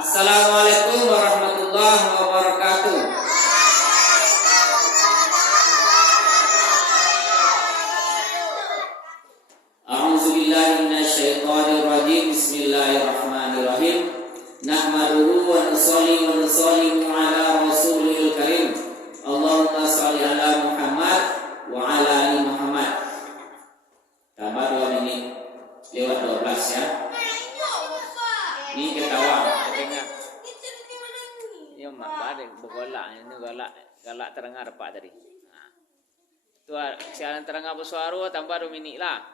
Assalamualaikum warahmatullahi wabarakatuh. A'udzubillahi minasyaitonirrajim. Bismillahirrahmanirrahim. Nahmaduhu wa nusallimu ala rasulil karim. Allahumma shalli ala Muhammad wa ala ali Muhammad. Tambah 2 menit lewat 12 ya. Ini ketawa. Ini mak badeng bergolak, ini galak terengah repak tadi. Tu siaran terengah bersuara tambah 2 minit lah.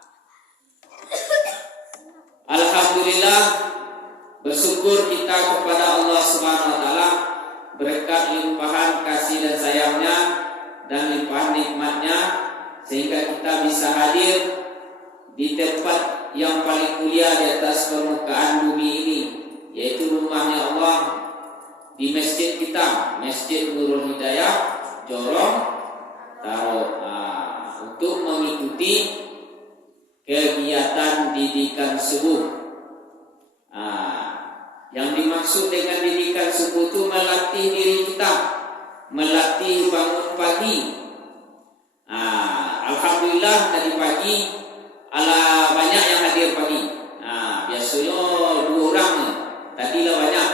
Alhamdulillah, bersyukur kita kepada Allah Subhanahu wa taala berkat limpahan kasih dan sayangnya dan limpahan nikmatnya sehingga kita bisa hadir di tempat yang paling mulia di atas permukaan bumi ini, yaitu rumahnya Allah, di masjid kita, Masjid Nurul Hidayah Jorong Taro, untuk mengikuti kegiatan didikan subuh. Yang dimaksud dengan didikan subuh itu melatih diri kita, melatih bangun pagi. Alhamdulillah tadi pagi banyak yang hadir pagi. Biasanya 2 orang, tadilah banyak.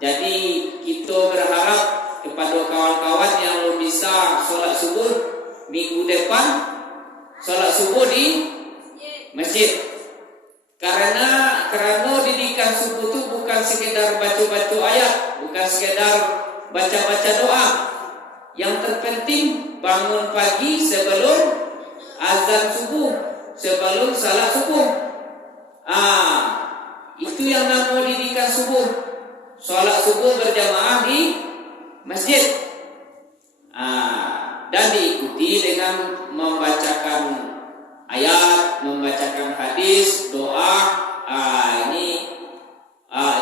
Jadi kita berharap kepada kawan-kawan yang belum bisa solat subuh minggu depan, solat subuh di masjid. Karena didikan subuh itu bukan sekedar baca-baca ayat, bukan sekedar baca-baca doa. Yang terpenting bangun pagi sebelum azan subuh, sebelum salat subuh. Itu yang nama didikan subuh. Salat subuh berjamaah di masjid. Dan diikuti dengan membacakan ayat, membacakan hadis, doa. Ini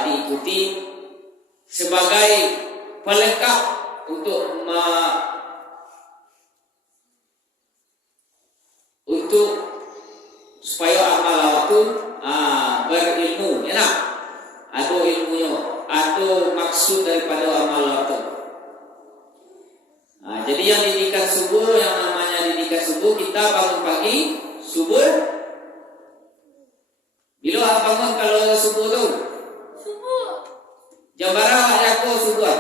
diikuti sebagai pelengkap untuk supaya amal waktu berilmu, ya nak? Ada ilmunya, ada maksud daripada amal waktu. Jadi yang didikan subuh, yang namanya didikan subuh, kita bangun pagi subuh. Bila bangun kalau subuh tu? Subuh. Jam berapa aku subuh?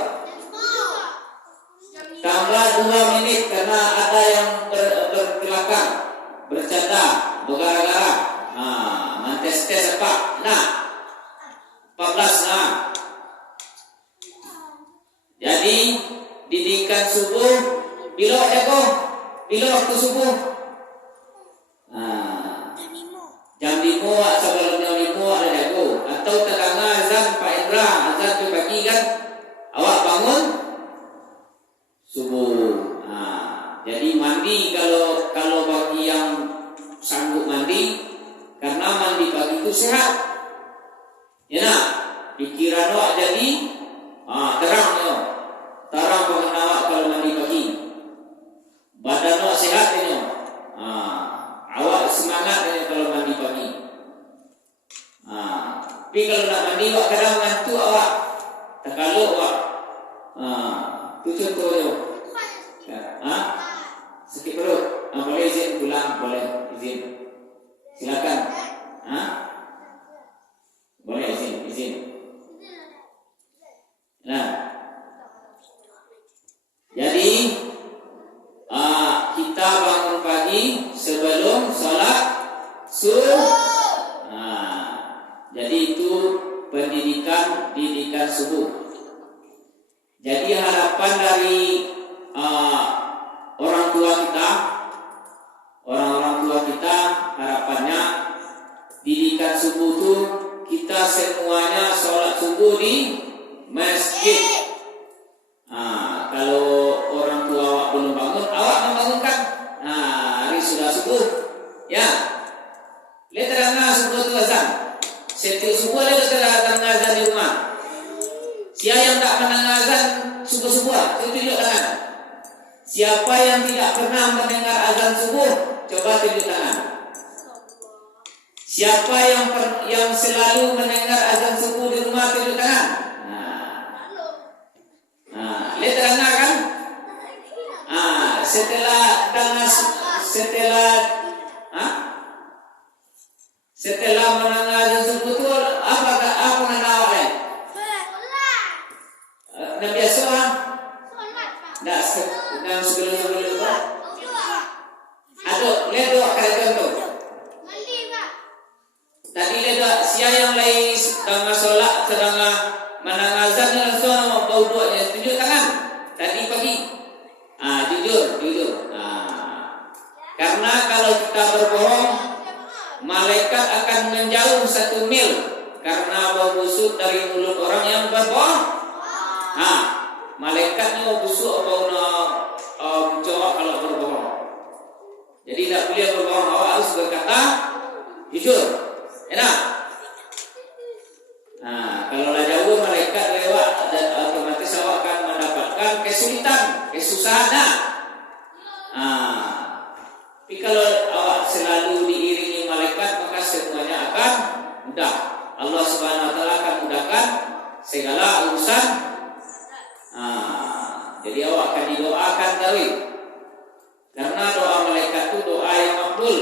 Tambah 2 menit karena ada yang berkelakar, bercanda, bergara-gara. Mantes-tes apa? 14 nah. Jadi didikan subuh bila jago, bila waktu subuh. Jam 5 sebelum jam 5 ada jago. Atau terdengar azan Pak Indra, azan tu pagi kan, awak bangun subuh. Jadi mandi kalau bagi yang sanggup mandi, karena mandi pagi itu sehat. Ya nak, pikiran awak jadi terang ya. Terang pengen awak kalau mandi pagi. Badan awak sehat ya. Awak semangat ya kalau mandi pagi. Tapi kalau nak mandi awak kadang ngantuk awak, terkaluk awak. Itu contohnya. Sakit perut, boleh izin pulang, boleh izin. Silakan. Boleh izin. Nah, jadi kita bangun pagi sebelum sholat subuh. Jadi itu didikan subuh. Jadi harapan dari orang tua kita, harapannya didikan subuh itu kita semuanya sholat subuh di masjid. Kalau orang tua awak belum bangun, awak membangunkan. Hari sudah subuh, ya. Lihat terangnya subuh itu azan. Setiap subuh lihat terangnya azan di rumah. Siapa yang tak mendengar azan subuh-subuh, tunjuk tangan. Siapa yang tidak pernah mendengar azan subuh, coba tunjuk tangan. Siapa yang selalu mendengar azan subuh di rumah, tunjuk tangan. setelah menengah azan subuh tu apa nak awak nak biasa nak sebelum aduh ledo kata tu tadi ledo siapa yang lain tengah solat tengah menengah azan langsung bau duanya tunjuk tangan tadi pagi jujur karena kalau kita berbohong malaikat akan menjauh 1 mil karena bau busuk dari mulut orang yang berbohong. Malaikatnya bau busuk bau mencoba kalau berbohong. Jadi tidak boleh berbohong, awak harus berkata jujur. Enak? Kalau jauh malaikat lewat dan otomatis awak akan mendapatkan kesulitan, kesusahan. Tapi kalau awak selalu diiringi malaikat maka semuanya akan mudah. Allah Subhanahu Wa Taala akan mudahkan segala urusan. Jadi awak akan didoakan terus. Karena doa malaikat itu doa yang makbul.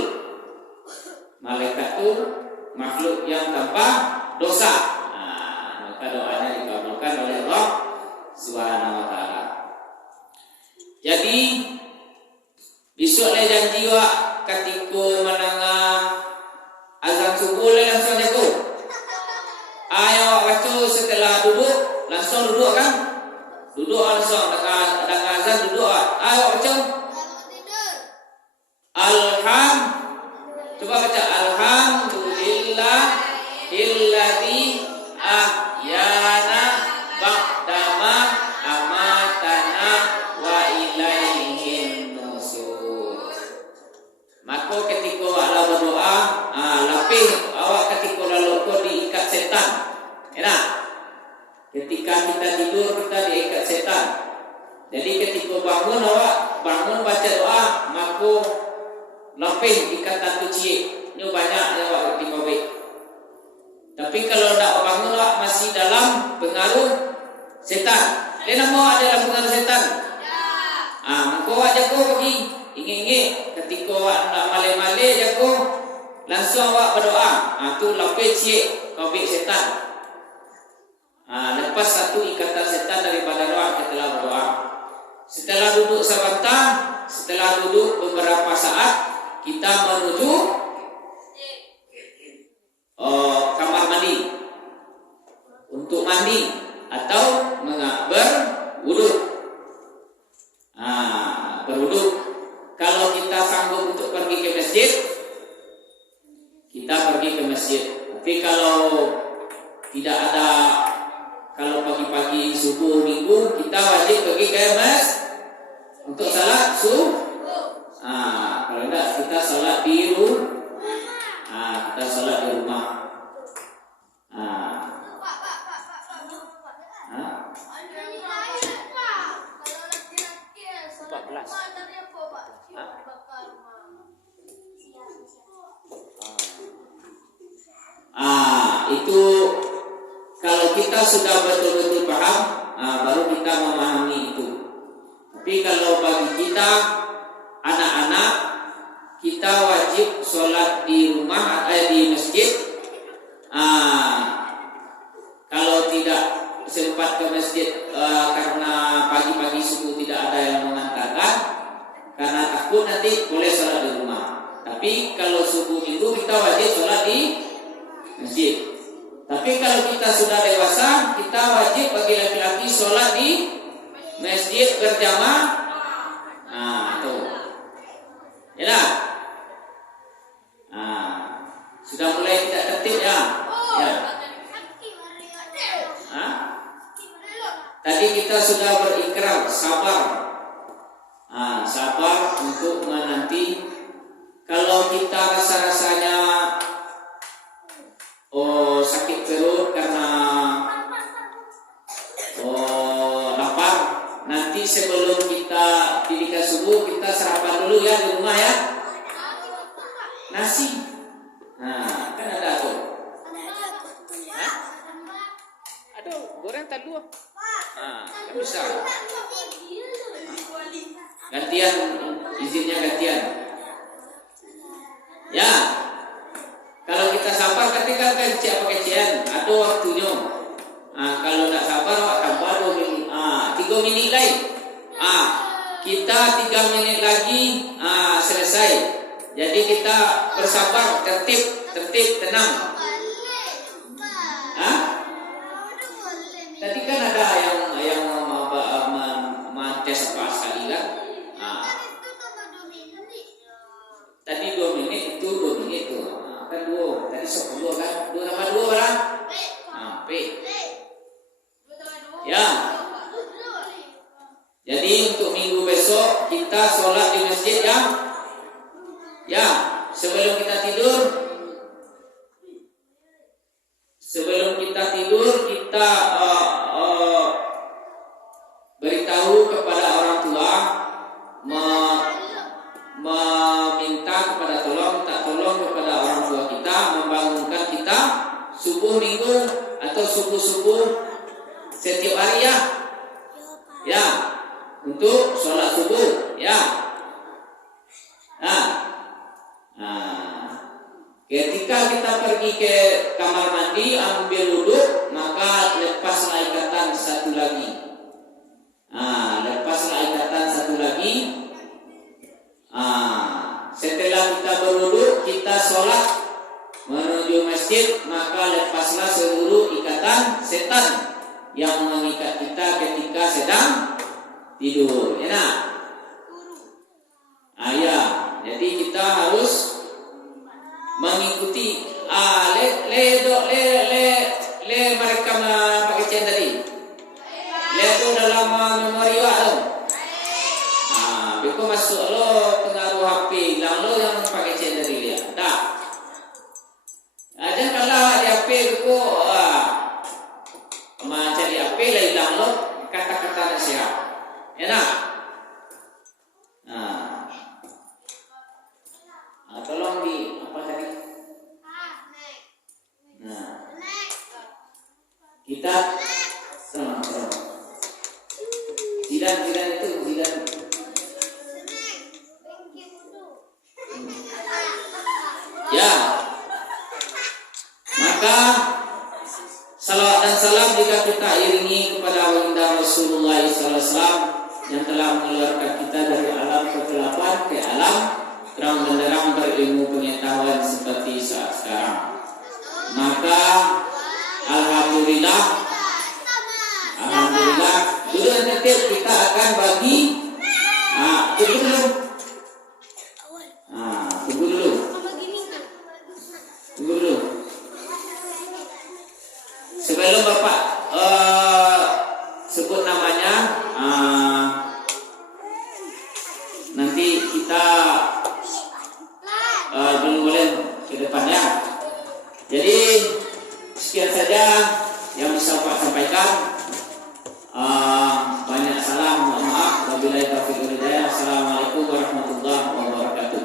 Malaikat itu makhluk yang tanpa dosa. Maka doanya dikabulkan oleh Allah Subhanahu Wa Taala. Jadi besok le janji wak ketika menengah azan subuh le langsung jago. Ayo baca setelah duduk langsung duduk kan? Duduk langsung dengan azan duduk. Ayo baca. Coba baca alhamdulillah illadzi ahyana ba'dama amatana wa ilaihin nusur. Maka ketika awak berdoa, lapih awak ketika lalu kau diikat setan. Enak? Ketika kita tidur kita diikat setan. Jadi ketika bangun awak bangun baca doa, maka lapih ikatan tu cik. Ini banyak yang awak dibawik. Tapi kalau tak bangun awak masih dalam pengaruh setan. Dia nama ada dalam pengaruh setan. Maka awak jago pergi. Ingat ketika awak nak malai-malai jago, langsung awak berdoa. Tu lapis cik kobik setan. Lepas satu ikatan setan daripada doa kita telah berdoa. Setelah duduk sebentar, setelah duduk beberapa saat, kita menuju kamar mandi untuk mandi atau berwuduk. Berwuduk. Kalau kita sanggup untuk pergi ke masjid, kita pergi ke masjid. Tapi kalau tidak ada, kalau pagi-pagi subuh minggu, kita wajib pergi ke masjid untuk salat subuh. Kalau tidak kita salat di rumah. Kita salat di rumah. Itu kalau kita sudah betul-betul paham, baru kita memahami itu. Tapi kalau bagi kita anak-anak, kita wajib sholat di rumah atau di masjid. Kalau tidak sempat ke masjid karena pagi-pagi subuh tidak ada yang mengantarkan, karena takut nanti boleh sholat di rumah. Tapi kalau subuh minggu kita wajib sholat di masjid. Tapi kalau kita sudah dewasa, kita wajib bagi laki-laki sholat di masjid berjamaah. Tuh. Ya. Sudah mulai tidak tertib ya. Tadi kita sudah berikrar sabar. Sabar untuk menanti. Kalau kita rasa-rasanya sakit perut karena lapar, nanti sebelum kita dirikan subuh kita sarapan dulu ya di rumah ya. Nasi. Kan ada tuh. Aduh, goreng tadi dua. Kan bisa. Gantian, izinnya gantian. Ya, kalau kita sabar ketika kecian atau waktunya. Kalau tidak sabar, tambah 2 menit. 3 menit lagi. Kita 3 menit lagi selesai. Jadi kita bersabar, tertib, tenang. Tadi kan ada yang tes apa sekali kan? Tadi 2 menit itu 2 menit itu. Kan 2, tadi 10 kan? 2 tambah 2 berapa? P. Ya. Jadi untuk minggu besok kita sholat di masjid ya. Ya, sebelum kita tidur kita beritahu kepada orang tua, meminta tolong kepada orang tua kita membangunkan kita subuh minggu atau subuh setiap hari ya. Ya, untuk sholat subuh ya. Ketika kita pergi ke kamar mandi ambil wudhu, maka lepaslah ikatan satu lagi. Setelah kita berwudhu, kita sholat menuju masjid, maka lepaslah seluruh ikatan setan yang mengikat kita ketika sedang tidur. Ya, jadi kita harus mengikuti mereka pakai chain tadi. Itu dalam memori lo. Beko masuk lo pengaruh HP, lo yang pakai chain tadi dia. Tak. Ada kalau di HP beko cari HP lah hilang lo kata-kata nasihat. Enak. Tolong di apa tadi? Kita Zidan itu Zidan. Ya. Maka salawat dan salam juga kita iringi kepada baginda Rasulullah SAW yang telah mengeluarkan kita dari alam kegelapan ke alam terang benderang berilmu pengetahuan seperti saat sekarang. Maka Alhamdulillah dulu nanti kita akan bagi tunggu dulu sebelum Bapak sebut namanya, nanti kita belum boleh ke depannya. Jadi sekian saja yang bisa Pak sampaikan. Banyak salam, mohon maaf. Wabillahi taufiq wal hidayah. Assalamualaikum warahmatullahi wabarakatuh.